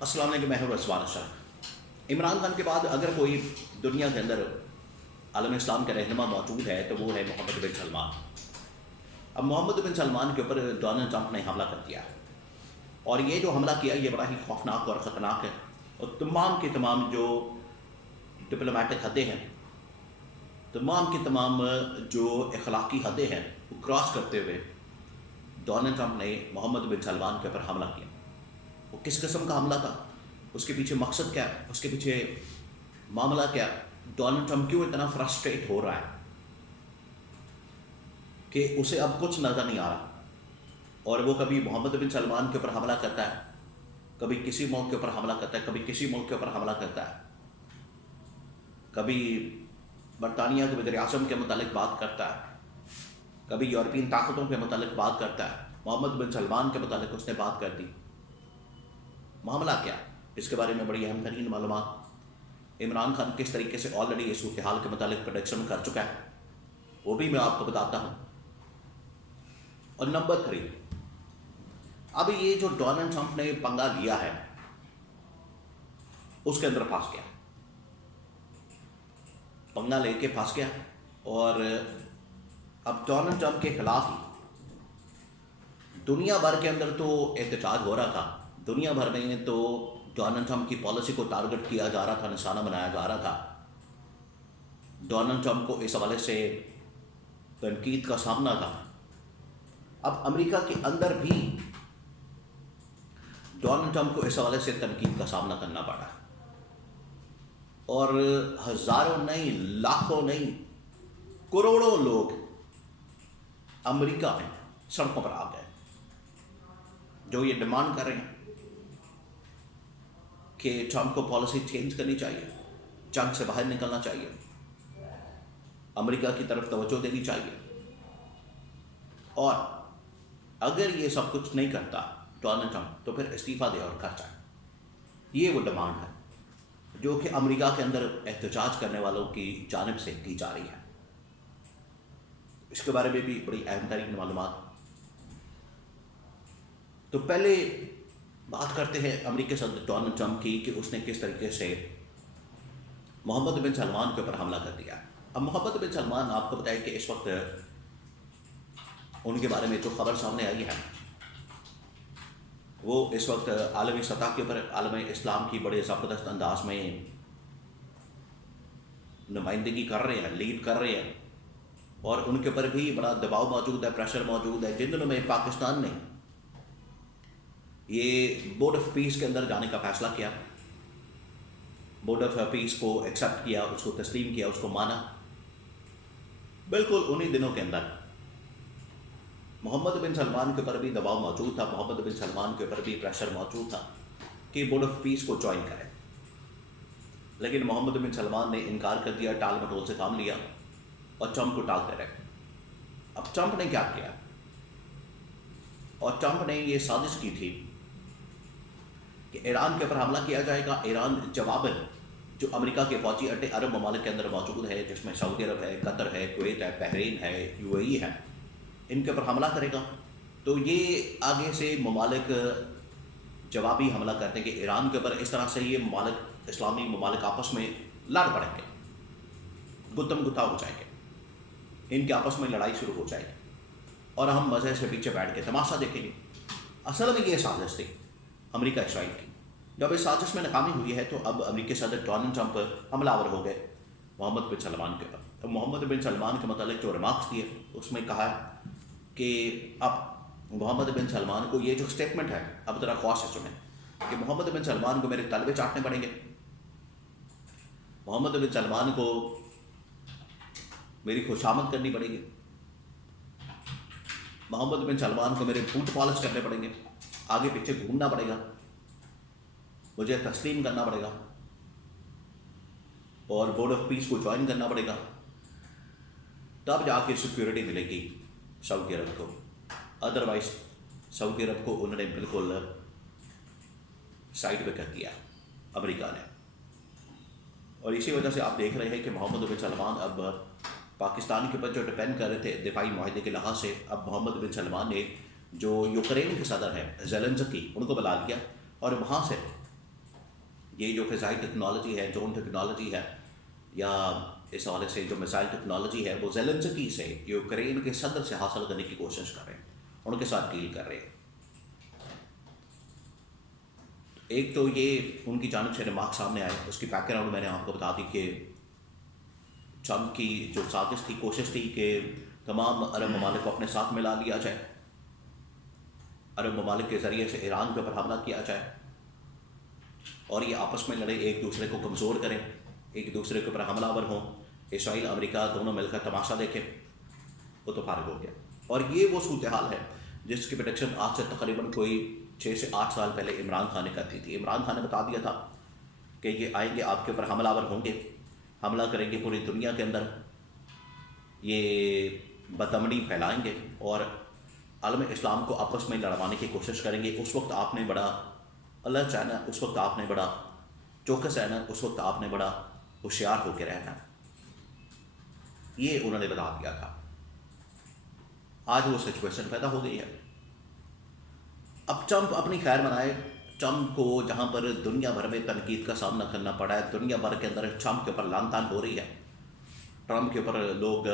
السلام علیکم، میں ہوں رضوان اشرف۔ عمران خان کے بعد اگر کوئی دنیا کے اندر عالم اسلام کا رہنما موجود ہے تو وہ ہے محمد بن سلمان۔ اب محمد بن سلمان کے اوپر ڈونلڈ ٹرمپ نے حملہ کر دیا، اور یہ جو حملہ کیا یہ بڑا ہی خوفناک اور خطرناک ہے، اور تمام کی تمام جو ڈپلومیٹک حدیں ہیں، تمام کی تمام جو اخلاقی حدیں ہیں، وہ کراس کرتے ہوئے ڈونلڈ ٹرمپ نے محمد بن سلمان کے اوپر حملہ کیا۔ وہ کس قسم کا حملہ تھا، اس کے پیچھے مقصد کیا ہے، اس کے پیچھے معاملہ کیا ہے، ڈونلڈ ٹرمپ کیوں اتنا فرسٹریٹ ہو رہا ہے کہ اسے اب کچھ نظر نہیں آ رہا، اور وہ کبھی محمد بن سلمان کے اوپر حملہ کرتا ہے، کبھی کسی ملک کے اوپر حملہ کرتا ہے، کبھی کسی ملک کے اوپر حملہ کرتا ہے، کبھی برطانیہ کے وزیر اعظم کے متعلق بات کرتا ہے، کبھی یورپین طاقتوں کے متعلق بات کرتا ہے۔ محمد بن سلمان کے متعلق اس نے بات کر دی۔ معاملہ کیا، اس کے بارے میں بڑی اہم ترین معلومات عمران خان کس طریقے سے آلریڈی اس صورتحال کے متعلق پروڈکشن کر چکا ہے، وہ بھی میں آپ کو بتاتا ہوں۔ اور نمبر 3، اب یہ جو ڈونلڈ ٹرمپ نے پنگا لیا ہے اس کے اندر پھنس گیا، پنگا لے کے پھنس گیا، اور اب ڈونلڈ ٹرمپ کے خلاف ہی دنیا بھر کے اندر تو احتجاج ہو رہا تھا، دنیا بھر میں تو ڈونلڈ ٹرمپ کی پالیسی کو ٹارگٹ کیا جا رہا تھا، نشانہ بنایا جا رہا تھا، ڈونلڈ ٹرمپ کو اس حوالے سے تنقید کا سامنا تھا۔ اب امریکہ کے اندر بھی ڈونلڈ ٹرمپ کو اس حوالے سے تنقید کا سامنا کرنا پڑا، اور ہزاروں نہیں، لاکھوں نہیں، کروڑوں لوگ امریکہ میں سڑکوں پر آ گئے، جو یہ ڈیمانڈ کر رہے ہیں کہ ٹرمپ کو پالیسی چینج کرنی چاہیے، جنگ سے باہر نکلنا چاہیے، امریکہ کی طرف توجہ دینی چاہیے، اور اگر یہ سب کچھ نہیں کرتا ڈونلڈ ٹرمپ تو پھر استعفیٰ دے اور گھر جائے۔ یہ وہ ڈیمانڈ ہے جو کہ امریکہ کے اندر احتجاج کرنے والوں کی جانب سے کی جا رہی ہے۔ اس کے بارے میں بھی بڑی اہم ترین معلومات۔ تو پہلے بات کرتے ہیں امریکی صدر ڈونلڈ ٹرمپ کی کہ اس نے کس طریقے سے محمد بن سلمان کے اوپر حملہ کر دیا۔ اب محمد بن سلمان، آپ کو بتائیں کہ اس وقت ان کے بارے میں جو خبر سامنے آئی ہے وہ اس وقت عالمی سطح کے اوپر عالم اسلام کی بڑے زبردست انداز میں نمائندگی کر رہے ہیں، لیڈ کر رہے ہیں، اور ان کے اوپر بھی بڑا دباؤ موجود ہے، پریشر موجود ہے۔ جن دنوں میں پاکستان نے یہ بورڈ آف پیس کے اندر جانے کا فیصلہ کیا، بورڈ آف پیس کو ایکسیپٹ کیا، اس کو تسلیم کیا، اس کو مانا، بالکل انہی دنوں کے اندر محمد بن سلمان کے اوپر بھی دباؤ موجود تھا، محمد بن سلمان کے اوپر بھی پریشر موجود تھا کہ بورڈ آف پیس کو جوائن کرے، لیکن محمد بن سلمان نے انکار کر دیا، ٹال مٹول سے کام لیا، اور ٹرمپ کو ٹالتے رہے۔ اب ٹرمپ نے کیا کیا، اور ٹرمپ نے یہ سازش کی تھی کہ ایران کے اوپر حملہ کیا جائے گا۔ ایران جواباً جو امریکہ کے فوجی اڈے عرب ممالک کے اندر موجود ہے، جس میں سعودی عرب ہے، قطر ہے، کویت ہے، بحرین ہے، UAE ہے، ان کے اوپر حملہ کرے گا، تو یہ آگے سے ممالک جوابی حملہ کرتے ہیں کہ ایران کے اوپر، اس طرح سے یہ ممالک، اسلامی ممالک آپس میں لڑ پڑیں گے، گتم گتھا ہو جائیں گے، ان کے آپس میں لڑائی شروع ہو جائے گی، اور ہم مزے سے پیچھے بیٹھ کے تماشا دیکھیں گے۔ اصل میں یہ سازش تھی امریکہ اسرائیل کی۔ جب اس سازش میں ناکامی ہوئی ہے تو اب امریکی صدر ڈونلڈ ٹرمپ حملہ آور ہو گئے محمد بن سلمان کے اوپر۔ اب محمد بن سلمان کے متعلق جو ریمارکس دیے اس میں کہا کہ اب محمد بن سلمان کو یہ جو اسٹیٹمنٹ ہے، اب ذرا غور سے سنیں کہ محمد بن سلمان کو میرے طلبے چاٹنے پڑیں گے، محمد بن سلمان کو میری خوشامد کرنی پڑے گی، محمد بن سلمان کو میرے بوٹ پالش کرنے پڑیں گے، آگے پیچھے گھومنا پڑے گا، مجھے تسلیم کرنا پڑے گا، اور بورڈ آف پیس کو جوائن کرنا پڑے گا، تب جا کے سیکیورٹی ملے گی سعودی عرب کو۔ ادروائز سعودی عرب کو انہوں نے بالکل سائڈ پہ کر دیا امریکہ نے، اور اسی وجہ سے آپ دیکھ رہے ہیں کہ محمد بن سلمان اب پاکستان کے اوپر جو ڈپینڈ کر رہے تھے دفاعی معاہدے کے لحاظ سے، اب محمد بن سلمان نے جو یوکرین کے صدر ہیں زیلنسکی، ان کو بلا لیا، اور وہاں سے یہ جو فضائی ٹیکنالوجی ہے، ڈرون ٹیکنالوجی ہے، یا اس حوالے سے جو میزائل ٹیکنالوجی ہے، وہ زیلنسکی سے، یوکرین کے صدر سے حاصل کرنے کی کوشش کر رہے ہیں، ان کے ساتھ ڈیل کر رہے ہیں۔ ایک تو یہ ان کی جانب سے ریمارک سامنے آئے، اس کی بیک گراؤنڈ میں نے آپ کو بتا دی کہ ٹرمپ کی جو سازش تھی، کوشش تھی کہ تمام عرب ممالک کو اپنے ساتھ ملا لیا جائے، عرب ممالک کے ذریعے سے ایران کے اوپر حملہ کیا جائے اور یہ آپس میں لڑے، ایک دوسرے کو کمزور کریں، ایک دوسرے کے اوپر حملہ آور ہوں، اسرائیل امریکہ دونوں مل کر تماشا دیکھیں۔ وہ تو فارغ ہو گیا، اور یہ وہ صورتحال ہے جس کی پریڈکشن آج سے تقریباً کوئی 6 سے 8 سال پہلے عمران خان نے کرتی تھی۔ عمران خان نے بتا دیا تھا کہ یہ آئیں گے، آپ کے اوپر حملہ آور ہوں گے، حملہ کریں گے پوری دنیا کے اندر، یہ بدامنی پھیلائیں گے اور عالم اسلام کو آپس میں لڑوانے کی کوشش کریں گے۔ اس وقت آپ نے بڑا الرٹ رہنا، اس وقت آپ نے بڑا چوکس رہنا، اس وقت آپ نے بڑا ہوشیار ہو کے رہنا۔ یہ انہوں نے بتا دیا تھا۔ آج وہ سچویشن پیدا ہو گئی ہے۔ اب ٹرمپ اپنی خیر منائے، ٹرمپ کو جہاں پر دنیا بھر میں تنقید کا سامنا کرنا پڑا ہے، دنیا بھر کے اندر ٹرمپ کے اوپر لعن طعن ہو رہی ہے، ٹرمپ کے اوپر لوگ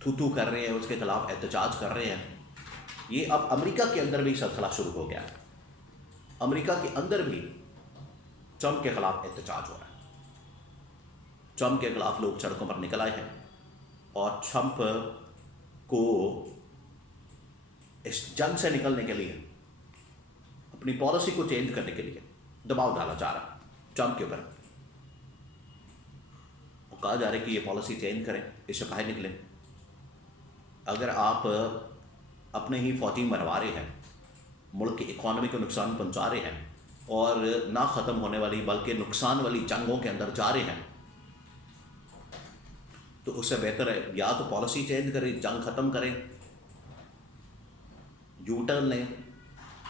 تھو کر رہے ہیں، اس کے خلاف احتجاج کر رہے ہیں، یہ اب امریکہ کے اندر بھی سلسلہ شروع ہو گیا ہے۔ امریکہ کے اندر بھی ٹرمپ کے خلاف احتجاج ہو رہا ہے، ٹرمپ کے خلاف لوگ سڑکوں پر نکل آئے ہیں اور ٹرمپ کو اس جنگ سے نکلنے کے لیے، اپنی پالیسی کو چینج کرنے کے لیے دباؤ ڈالا جا رہا ہے ٹرمپ کے اوپر۔ وہ کہا جا رہا ہے کہ یہ پالیسی چینج کریں، اس سے باہر نکلیں۔ اگر آپ اپنے ہی فوجی مروا رہے ہیں، ملک کی اکانومی کو نقصان پہنچا رہے ہیں اور نہ ختم ہونے والی بلکہ نقصان والی جنگوں کے اندر جا رہے ہیں، تو اس سے بہتر ہے یا تو پالیسی چینج کریں، جنگ ختم کریں، یو ٹرن لیں،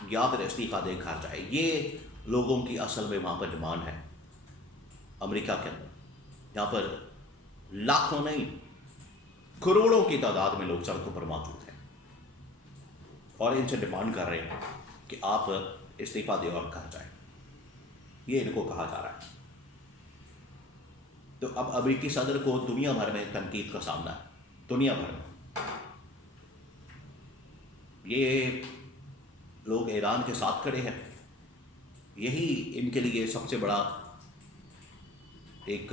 یا پھر استعفیٰ دے کر جائے۔ یہ لوگوں کی اصل میں وہاں پر ڈیمانڈ ہے امریکہ کے اندر۔ یہاں پر لاکھوں نہیں، کروڑوں کی تعداد میں لوگ سڑکوں پر موجود ہیں اور ان سے ڈیمانڈ کر رہے ہیں کہ آپ استعفیٰ دیں اور کر جائیں۔ یہ ان کو کہا جا رہا ہے۔ تو اب امریکی صدر کو دنیا بھر میں تنقید کا سامنا ہے، دنیا بھر میں۔ یہ لوگ ایران کے ساتھ کھڑے ہیں، یہی ان کے لیے سب سے بڑا ایک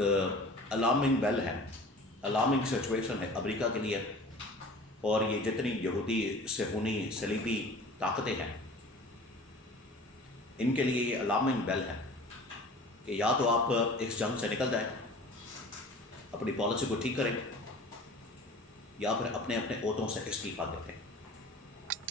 الارمنگ بیل ہے، الارمنگ سچویشن ہے امریکہ کے لیے، اور یہ جتنی یہودی صہیونی صلیبی طاقتیں ہیں، ان کے لیے یہ الارمنگ بیل ہے کہ یا تو آپ اس جنگ سے نکل جائیں، اپنی پالیسی کو ٹھیک کریں، یا پھر اپنے عہدوں سے استعفیٰ دیتے ہیں۔